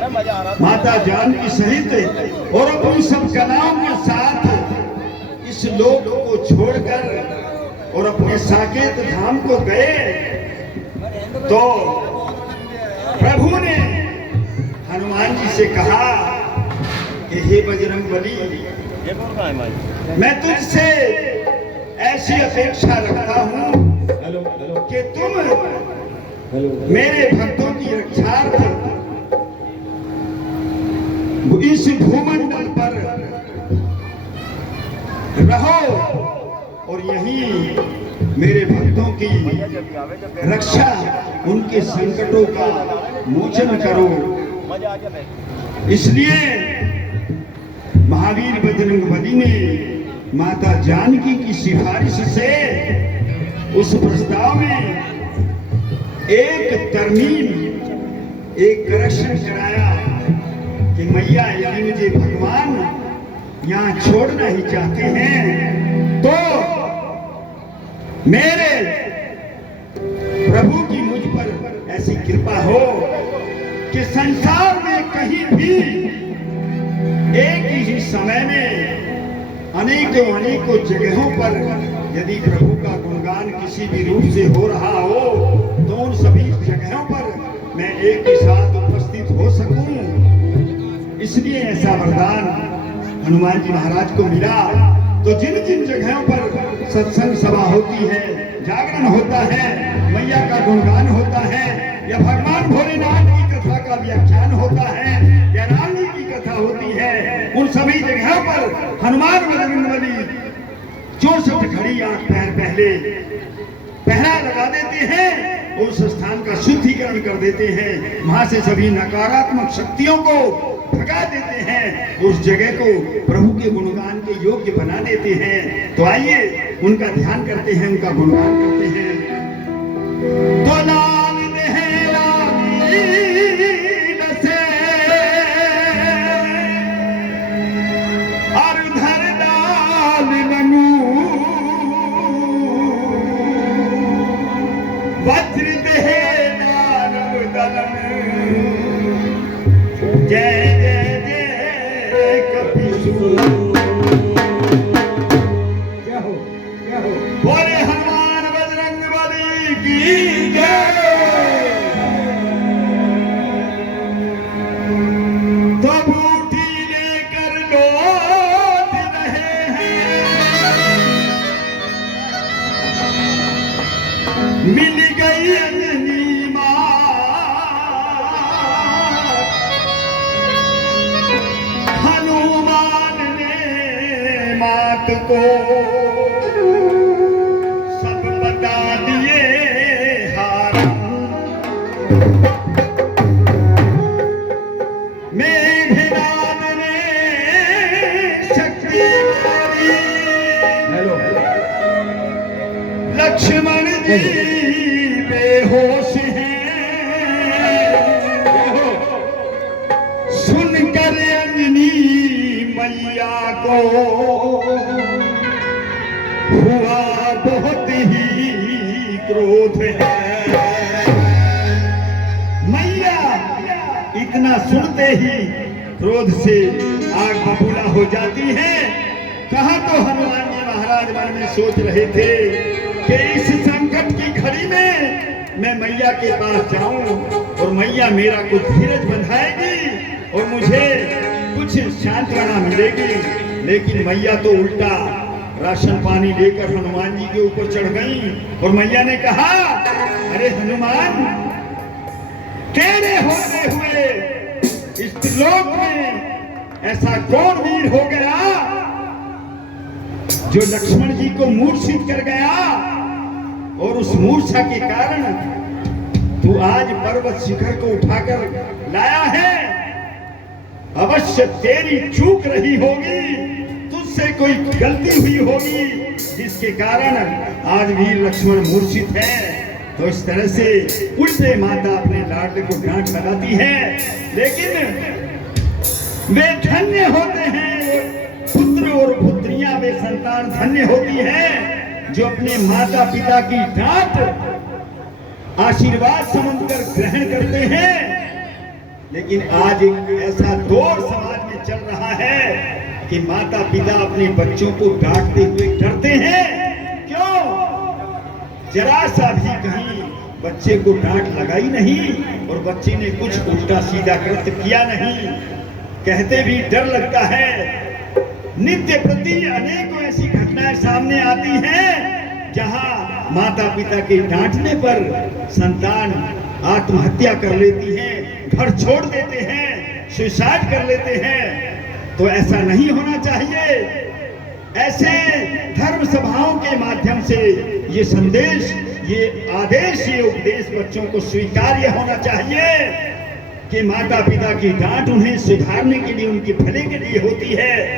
माता जानकी सहित और अपनी सब कलाओं के साथ इस लोक को छोड़कर और अपने साकेत धाम को गए, तो प्रभु ने हनुमान जी से कहा कि हे बजरंगबली, मैं तुझसे ऐसी अपेक्षा रखता हूं कि तुम मेरे भक्तों की रक्षार्थ इस भूमंडल पर रहो और यहीं मेरे भक्तों की रक्षा, उनके संकटों का मोचन करो। इसलिए महावीर बजरंगबली ने माता जानकी की सिफारिश से उस प्रस्ताव में एक तरमीम, एक करेक्शन कराया कि मैया यदि मुझे भगवान यहाँ छोड़ना ही चाहते हैं तो मेरे प्रभु की मुझ पर ऐसी कृपा हो कि संसार में कहीं भी एक ही समय में अनेकों जगहों पर यदि प्रभु का गुणगान किसी भी रूप से हो रहा हो तो उन सभी जगहों पर मैं एक ही साथ उपस्थित हो सकूं। इसलिए ऐसा वरदान हनुमान जी महाराज को मिला। तो जिन जिन जगहों पर सत्संग सभा होती है, जागरण होता है, मैया का गुणगान होता है, या भगवान भोलेनाथ की कथा का व्याख्यान होता है, या राम जी की कथा होती है, उन सभी जगहों पर हनुमान बजरंगबली 64 घड़ी आंख पैर पहले पहरा लगा देते हैं, उस स्थान का शुद्धिकरण कर देते हैं, वहां से सभी नकारात्मक शक्तियों को भगा देते हैं, उस जगह को प्रभु के गुणगान के योग्य बना देते हैं। तो आइए उनका ध्यान करते हैं, उनका गुणगान करते हैं। तो लाल से अर्धर डाल ननु वज्र देहे दानव दलन, जय बोले हनुमान बजरंगबली की जय। तो बूटी लेकर लौट रहे हैं, मिल गई अंजनी मां, हनुमान ने मात को लक्ष्मण जी बेहोश हैं, सुनकर अंजनी मैया को हुआ बहुत ही क्रोध है। मैया इतना सुनते ही क्रोध से आग बबूला हो जाती है। कहा तो हनुमान जी महाराज मन में सोच रहे थे कि इस संकट की घड़ी में मैं मैया के पास जाऊं और मैया मेरा कुछ धीरज बंधाएगी और मुझे कुछ सांत्वना मिलेगी, लेकिन मैया तो उल्टा राशन पानी लेकर हनुमान जी के ऊपर चढ़ गई और मैया ने कहा, अरे हनुमान, तेरे होते हुए इस त्रिलोक में ऐसा कौन वीर हो गया जो लक्ष्मण जी को मूर्छित कर गया, और उस मूर्छा के कारण तू आज पर्वत शिखर को उठाकर लाया है। अवश्य तेरी चूक रही होगी, तुझसे कोई गलती हुई होगी जिसके कारण आज वीर लक्ष्मण मूर्छित है। तो इस तरह से उल्टे माता अपने लाडले को डांट लगाती है, लेकिन वे धन्य होते हैं, पुत्र और पुत्रियां वे संतान धन्य होती है जो अपने माता पिता की डांट आशीर्वाद समझकर ग्रहण करते हैं लेकिन आज एक ऐसा दौर समाज में चल रहा है कि माता पिता अपने बच्चों को डांटते हुए डरते हैं। क्यों? जरा सा भी कहीं बच्चे को डांट लगाई नहीं और बच्चे ने कुछ उल्टा सीधा कृत्य किया नहीं, कहते भी डर लगता है। नित्य प्रति अनेकों ऐसी घटनाएं सामने आती हैं जहां माता पिता के डांटने पर संतान आत्महत्या कर लेती है, घर छोड़ देते हैं, सुसाइड कर लेते हैं। तो ऐसा नहीं होना चाहिए। ऐसे धर्म सभाओं के माध्यम से ये संदेश, ये आदेश, ये उपदेश बच्चों को स्वीकार्य होना चाहिए कि माता पिता की डांट उन्हें सुधारने के लिए, उनके भले के लिए होती है।